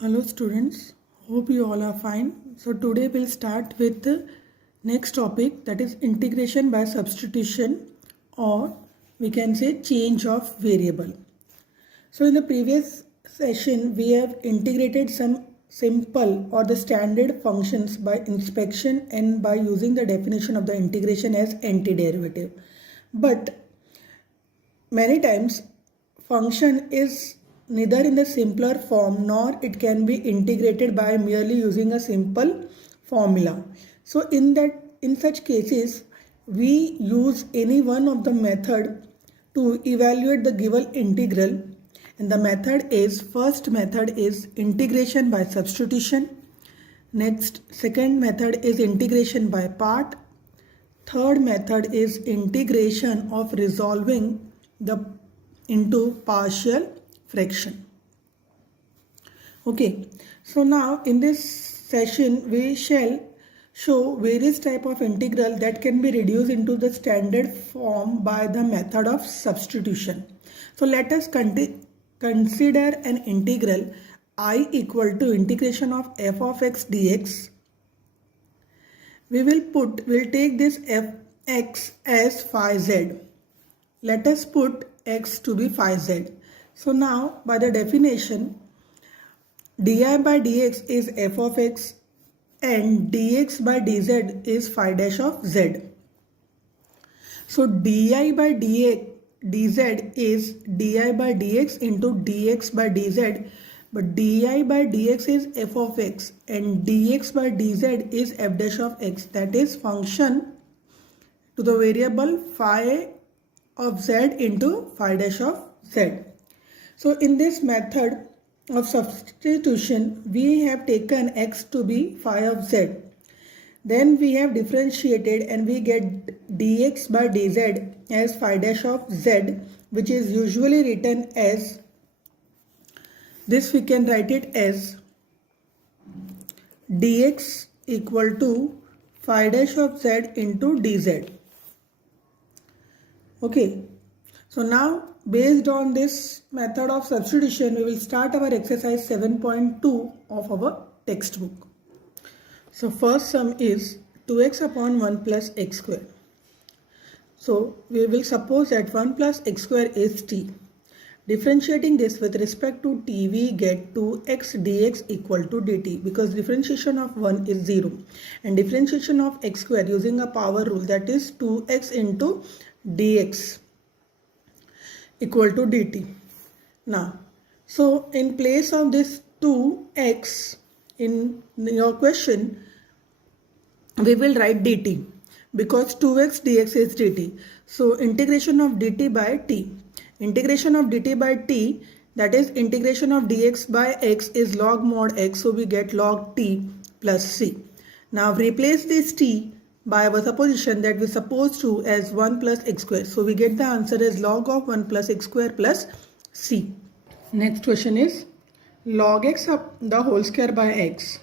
Hello students, hope you all are fine. So today we'll start with the next topic, that is integration by substitution, or we can say change of variable. So in the previous session we have integrated some simple or the standard functions by inspection and by using the definition of the integration as antiderivative. But many times function is neither in the simpler form nor it can be integrated by merely using a simple formula. So in such cases we use any one of the method to evaluate the given integral, and the method is, first method is integration by substitution. Next, second method is integration by part. Third method is integration of resolving the into partial fraction. Okay, so now in this session we shall show various type of integral that can be reduced into the standard form by the method of substitution. So let us consider an integral I equal to integration of f of x dx. We'll take this fx as phi z. Let us put x to be phi z. So now by the definition, di by dx is f of x and dx by dz is phi dash of z. So di by dz is di by dx into dx by dz, but di by dx is f of x and dx by dz is f dash of x, that is function to the variable phi of z into phi dash of z. So in this method of substitution we have taken x to be phi of z. Then we have differentiated and we get dx by dz as phi dash of z, which is usually written as this. We can write it as dx equal to phi dash of z into dz. Okay, so now based on this method of substitution we will start our exercise 7.2 of our textbook. So first sum is 2x upon 1 plus x square. So we will suppose that 1 plus x square is t. Differentiating this with respect to t, we get 2x dx equal to dt, because differentiation of 1 is 0 and differentiation of x square using a power rule, that is 2x into dx equal to dt. Now, so in place of this 2x in your question, we will write dt because 2x dx is dt. So integration of dt by t. Integration of dt by t, that is integration of dx by x, is log mod x. So we get log t plus c. Now replace this t by our supposition that we suppose to as 1 plus x square. So we get the answer as log of 1 plus x square plus c. Next question is log x up the whole square by x.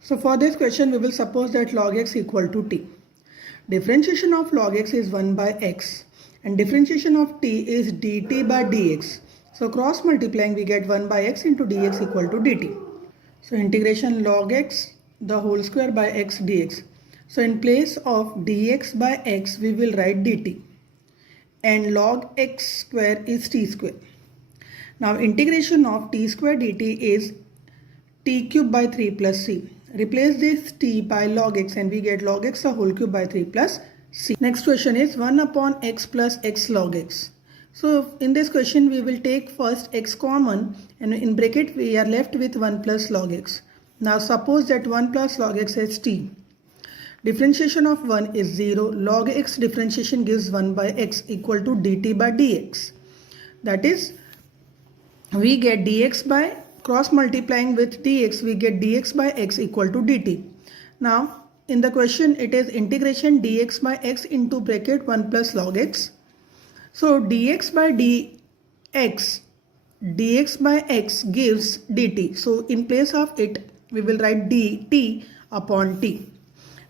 So for this question we will suppose that log x equal to t. Differentiation of log x is 1 by x and differentiation of t is dt by dx. So cross multiplying we get 1 by x into dx equal to dt. So integration log x the whole square by x dx. So in place of dx by x we will write dt and log x square is t square. Now integration of t square dt is t cube by 3 plus c. Replace this t by log x and we get log x the whole cube by 3 plus c. Next question is 1 upon x plus x log x. So in this question we will take first x common and in bracket we are left with 1 plus log x. Now suppose that 1 plus log x is t. Differentiation of 1 is 0. Log x differentiation gives 1 by x equal to dt by dx. That is, we get dx by cross multiplying with dx, we get dx by x equal to dt. Now in the question it is integration dx by x into bracket 1 plus log x. So dx by x gives dt. So in place of it we will write dt upon t.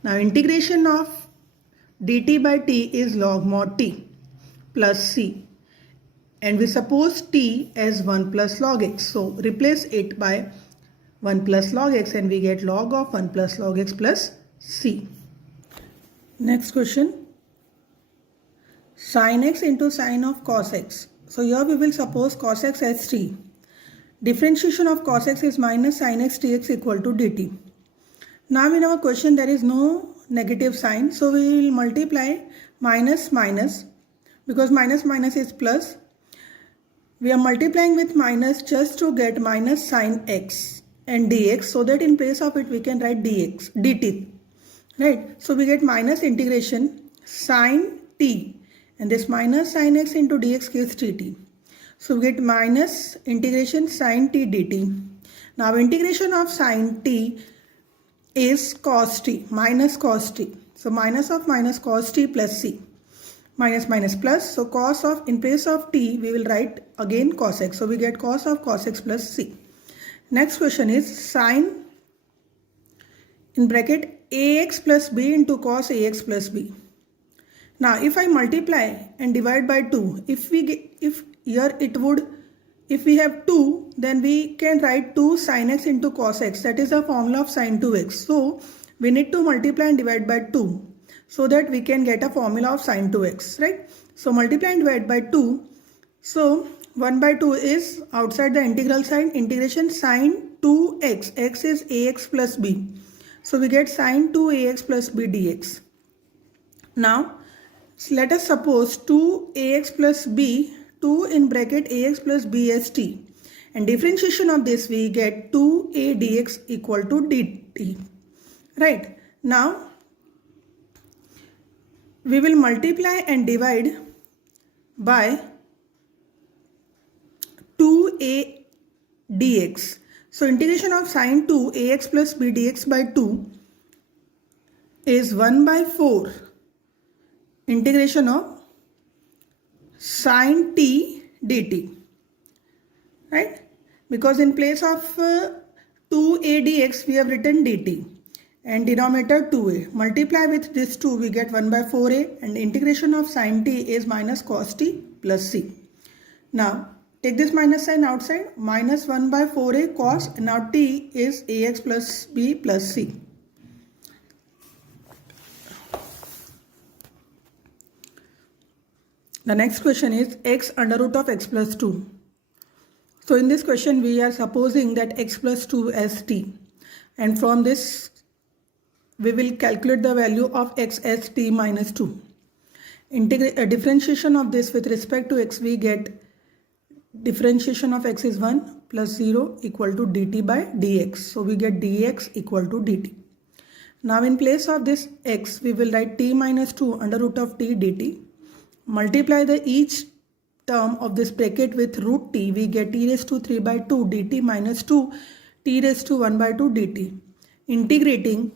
Now integration of dt by t is log mod t plus c and we suppose t as 1 plus log x. So replace it by 1 plus log x and we get log of 1 plus log x plus c. Next question. Sin x into sin of cos x. So here we will suppose cos x as t. Differentiation of cos x is minus sin x dx equal to dt. Now in our question there is no negative sign, so we will multiply minus minus, because minus minus is plus. We are multiplying with minus just to get minus sin x and dx, so that in place of it we can write dx dt, right? So we get minus integration sin t, and this minus sin x into dx gives dt. So we get minus integration sin t dt. Now integration of sin t is cos t, minus cos t. So minus of minus cos t plus c. Minus minus plus. So cos of, in place of t, we will write again cos x. So we get cos of cos x plus c. Next question is sin in bracket ax plus b into cos ax plus b. Now if I multiply and divide by 2, if we have 2, then we can write 2 sin x into cos x. That is the formula of sin 2x. So we need to multiply and divide by 2, so that we can get a formula of sin 2x, right? So multiply and divide by 2. So 1 by 2 is outside the integral sign, integration sin 2x. X is ax plus b. So we get sin 2ax plus b dx. Now let us suppose 2ax plus b, 2 in bracket ax plus b as t. And differentiation of this we get 2a dx equal to dt. Right? Now we will multiply and divide by 2a dx. So integration of sin 2 ax plus b dx by 2 is 1 by 4 integration of sin t dt, right? Because in place of 2a dx we have written dt and denominator 2a. Multiply with this 2, we get 1 by 4a, and integration of sin t is minus cos t plus c. Now take this minus sign outside, minus 1 by 4a cos, and now t is ax plus b plus c. The next question is x under root of x plus 2. So in this question we are supposing that x plus 2 as t, and from this we will calculate the value of x as t minus 2. Differentiation of this with respect to x, we get differentiation of x is 1 plus 0 equal to dt by dx. So we get dx equal to dt. Now in place of this x, we will write t minus 2 under root of t dt. Multiply the each term of this bracket with root t, we get t raised to 3 by 2 dt minus 2 t raised to 1 by 2 dt. Integrating,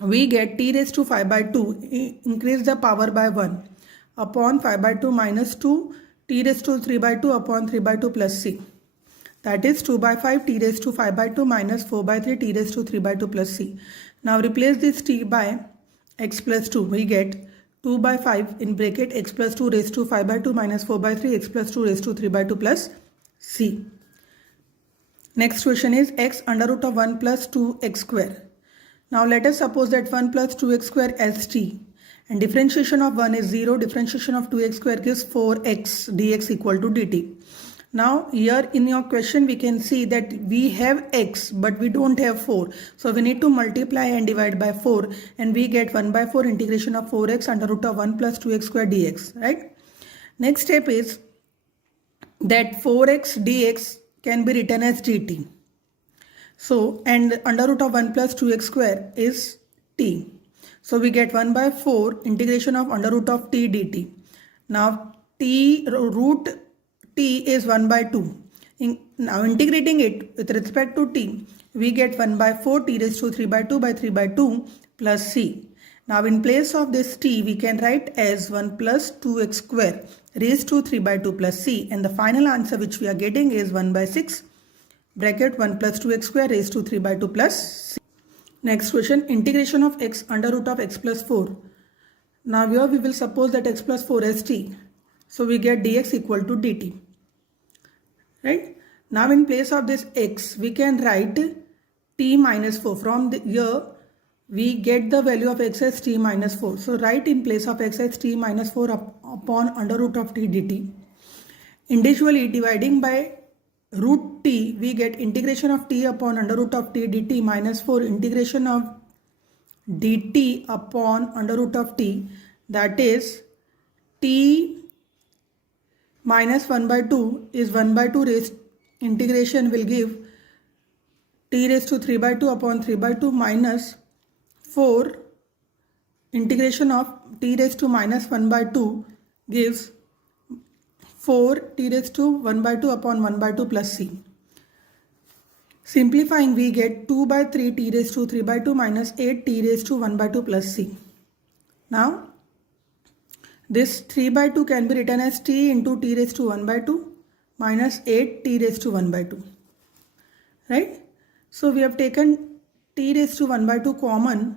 we get t raised to 5 by 2, increase the power by 1, upon 5 by 2 minus 2 t raised to 3 by 2 upon 3 by 2 plus c. That is 2 by 5 t raised to 5 by 2 minus 4 by 3 t raised to 3 by 2 plus c. Now replace this t by x plus 2. We get 2 by 5 in bracket x plus 2 raised to 5 by 2 minus 4 by 3 x plus 2 raised to 3 by 2 plus c. Next question is x under root of 1 plus 2x square. Now let us suppose that 1 plus 2x square as t, and differentiation of 1 is 0, differentiation of 2x square gives 4x dx equal to dt. Now here in your question we can see that we have x but we don't have 4. So we need to multiply and divide by 4, and we get 1 by 4 integration of 4x under root of 1 plus 2x square dx, right? Next step is that 4x dx can be written as dt. So, and under root of 1 plus 2x square is t. So we get 1 by 4 integration of under root of t dt. Now t root t is 1 by 2. Now integrating it with respect to t, we get 1 by 4 t raised to 3 by 2 by 3 by 2 plus c. Now in place of this t, we can write as 1 plus 2x square raised to 3 by 2 plus c, and the final answer which we are getting is 1 by 6 bracket 1 plus 2x square raised to 3 by 2 plus c. Next question, integration of x under root of x plus 4. Now here we will suppose that x plus 4 as t. So we get dx equal to dt. Right? Now in place of this x, we can write t minus 4. From here, we get the value of x as t minus 4. So write in place of x as t minus 4 upon under root of t dt. Individually dividing by root t, we get integration of t upon under root of t dt minus 4 integration of dt upon under root of t, that is t minus 1 by 2 is 1 by 2 raised integration will give t raised to 3 by 2 upon 3 by 2 minus 4 integration of t raised to minus 1 by 2 gives 4 t raised to 1 by 2 upon 1 by 2 plus c. Simplifying, we get 2 by 3 t raised to 3 by 2 minus 8 t raised to 1 by 2 plus c. Now, this 3 by 2 can be written as t into t raised to 1 by 2 minus 8 t raised to 1 by 2. Right? So, we have taken t raised to 1 by 2 common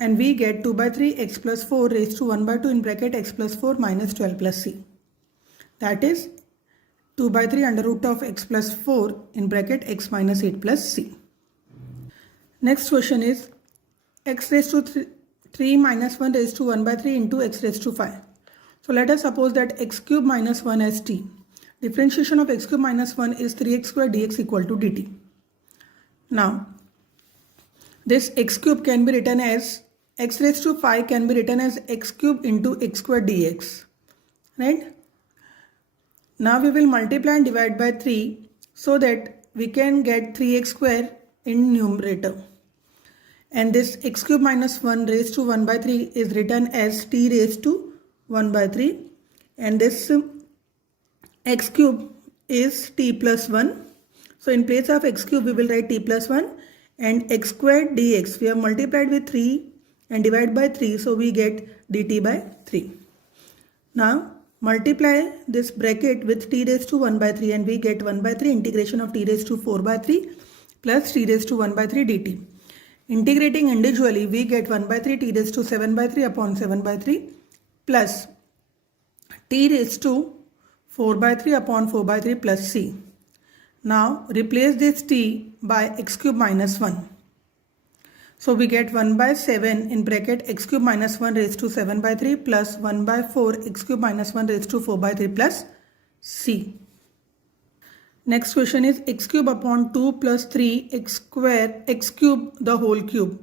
and we get 2 by 3 x plus 4 raised to 1 by 2 in bracket x plus 4 minus 12 plus c. That is 2 by 3 under root of x plus 4 in bracket x minus 8 plus c. Next question is x raised to 3 minus 1 raised to 1 by 3 into x raised to 5. So let us suppose that x cube minus 1 as t. Differentiation of x cube minus 1 is 3x square dx equal to dt. Now, this x cube can be written as x raised to 5 can be written as x cube into x square dx. Right? Now we will multiply and divide by 3 so that we can get 3x square in numerator. And this x cube minus 1 raised to 1 by 3 is written as t raised to 1 by 3. And this x cube is t plus 1. So in place of x cube we will write t plus 1 and x squared dx. We have multiplied with 3 and divided by 3. So we get dt by 3. Now multiply this bracket with t raised to 1 by 3 and we get 1 by 3 integration of t raised to 4 by 3 plus t raised to 1 by 3 dt. Integrating individually, we get 1 by 3 t raised to 7 by 3 upon 7 by 3 plus t raised to 4 by 3 upon 4 by 3 plus c. Now replace this t by x cube minus 1. So we get 1 by 7 in bracket x cube minus 1 raised to 7 by 3 plus 1 by 4 x cube minus 1 raised to 4 by 3 plus c. Next question is x cube upon 2 plus 3 x square x cube the whole cube.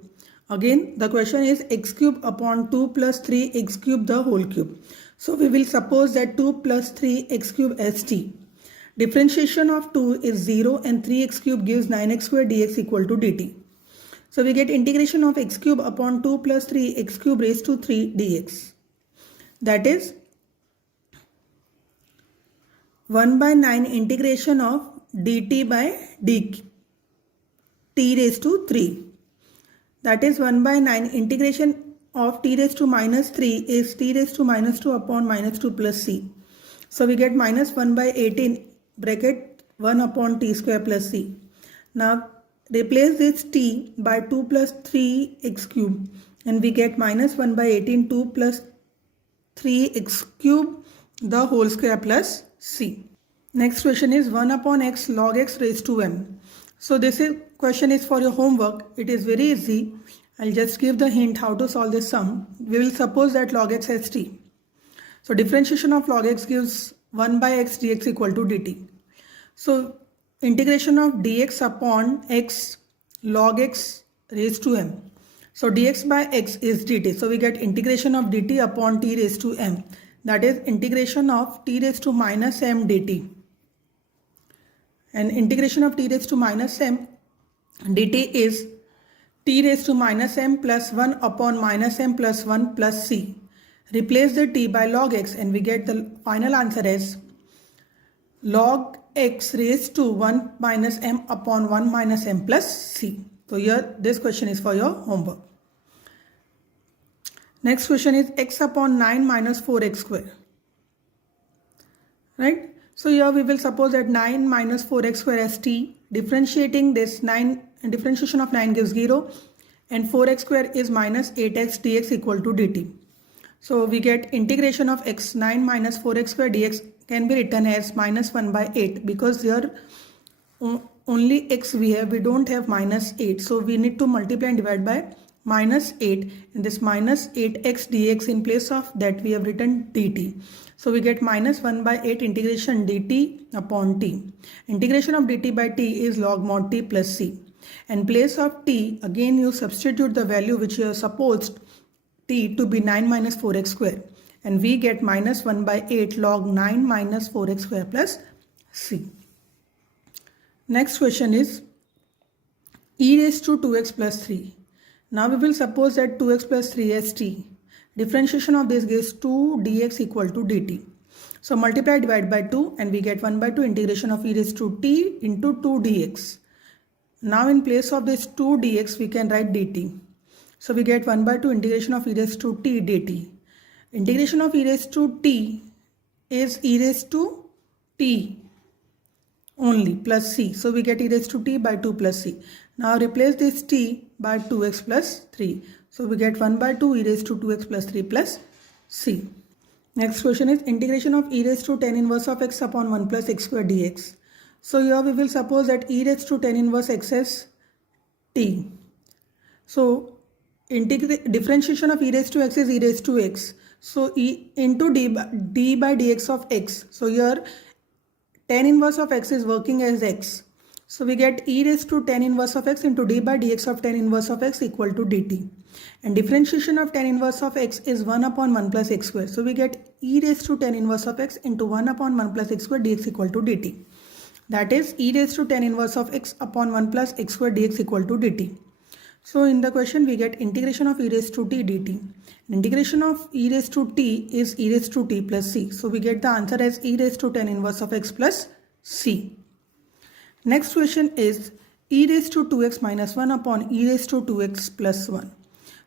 Again the question is x cube upon 2 plus 3 x cube the whole cube. So we will suppose that 2 plus 3 x cube as t. Differentiation of 2 is 0 and 3x cube gives 9x square dx equal to dt. So we get integration of x cube upon 2 plus 3 x cube raised to 3 dx. That is 1 by 9 integration of dt by dt t raised to 3. That is 1 by 9 integration of t raised to minus 3 is t raised to minus 2 upon minus 2 plus c. So we get minus 1 by 18 bracket 1 upon t square plus c. Now replace this t by 2 plus 3 x cube and we get minus 1 by 18 2 plus 3 x cube the whole square plus c. Next question is 1 upon x log x raised to m. So this question is for your homework. It is very easy. I'll just give the hint how to solve this sum. We will suppose that log x has t. So differentiation of log x gives 1 by x dx equal to dt. So integration of dx upon x log x raised to m. So dx by x is dt. So we get integration of dt upon t raised to m. That is integration of t raised to minus m dt. And integration of t raised to minus m dt is t raised to minus m plus 1 upon minus m plus 1 plus c. Replace the t by log x and we get the final answer as log x raised to 1 minus m upon 1 minus m plus c. So here this question is for your homework. Next question is x upon 9 minus 4x square. Right? So here we will suppose that 9 minus 4x square as t. Differentiating this 9 and differentiation of 9 gives 0 and 4x square is minus 8x dx equal to dt. So we get integration of x 9 minus 4x square dx can be written as minus 1 by 8 because here only x we have, we don't have minus 8. So we need to multiply and divide by minus 8, and this minus 8x dx, in place of that we have written dt. So we get minus 1 by 8 integration dt upon t. Integration of dt by t is log mod t plus c. In place of t, again you substitute the value which you have supposed t to be 9 minus 4x square, and we get minus 1 by 8 log 9 minus 4x square plus c. Next question is e raised to 2x plus 3. Now we will suppose that 2x plus 3 as t. Differentiation of this gives 2 dx equal to dt. So multiply, divide by 2, and we get 1 by 2 integration of e raised to t into 2 dx. Now in place of this 2 dx we can write dt. So we get 1 by 2 integration of e raised to t dt. Integration of e raised to t is e raised to t only plus c. So we get e raised to t by 2 plus c. Now replace this t by 2x plus 3. So we get 1 by 2 e raised to 2x plus 3 plus c. Next question is integration of e raised to tan inverse of x upon 1 plus x square dx. So here we will suppose that e raised to tan inverse x as t. So differentiation of e raised to x is e raised to x. So e into d by dx of x. So here tan inverse of x is working as x. So we get e raised to tan inverse of x into d by dx of tan inverse of x equal to dt. And differentiation of tan inverse of x is 1 upon 1 plus x square. So we get e raised to tan inverse of x into 1 upon 1 plus x square dx equal to dt. That is e raised to tan inverse of x upon 1 plus x square dx equal to dt. So in the question we get integration of e raised to t dt. Integration of e raised to t is e raised to t plus c. So we get the answer as e raised to tan inverse of x plus c. Next question is e raised to 2x minus 1 upon e raised to 2x plus 1.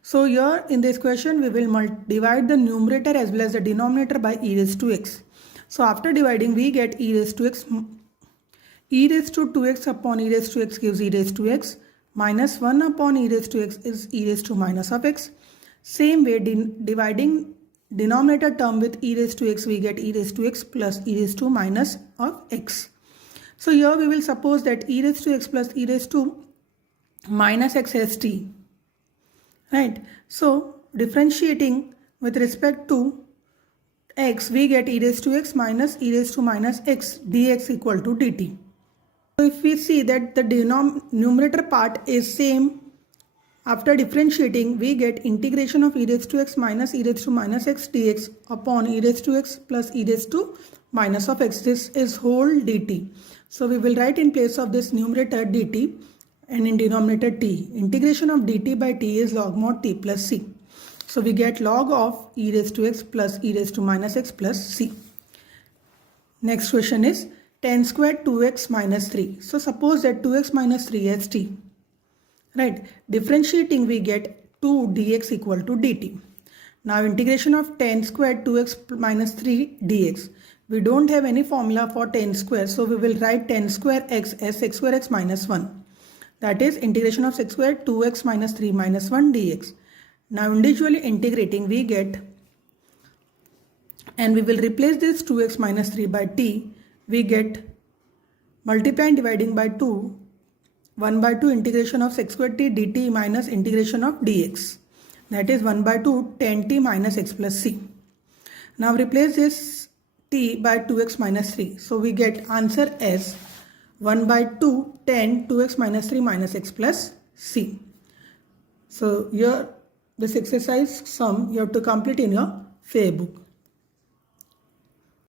So here in this question we will divide the numerator as well as the denominator by e raised to x. So after dividing we get e raised to x. E raised to 2x upon e raised to x gives e raised to x. Minus 1 upon e raised to x is e raised to minus of x. Same way, dividing denominator term with e raised to x, we get e raised to x plus e raised to minus of x. So here we will suppose that e raised to x plus e raised to minus x as t. Right. So differentiating with respect to x, we get e raised to x minus e raised to minus x dx equal to dt. So if we see that the numerator part is same, after differentiating we get integration of e raised to x minus e raised to minus x dx upon e raised to x plus e raised to minus of x. This is whole dt. So we will write in place of this numerator dt and in denominator t. Integration of dt by t is log mod t plus c. So we get log of e raised to x plus e raised to minus x plus c. Next question is tan squared 2x minus 3. So suppose that 2x minus 3 as t. Right. Differentiating we get 2 dx equal to dt. Now integration of tan squared 2x minus 3 dx. We don't have any formula for tan square. So we will write tan square x as x square x minus 1. That is integration of x squared 2x minus 3 minus 1 dx. Now individually integrating we get, and we will replace this 2x minus 3 by t. We get multiplying dividing by 2, 1 by 2 integration of x squared t dt minus integration of dx. That is 1 by 2 tan t minus x plus c. Now replace this t by 2x minus 3. So we get answer as 1 by 2 tan 2x minus 3 minus x plus c. So here this exercise sum you have to complete in your fair book.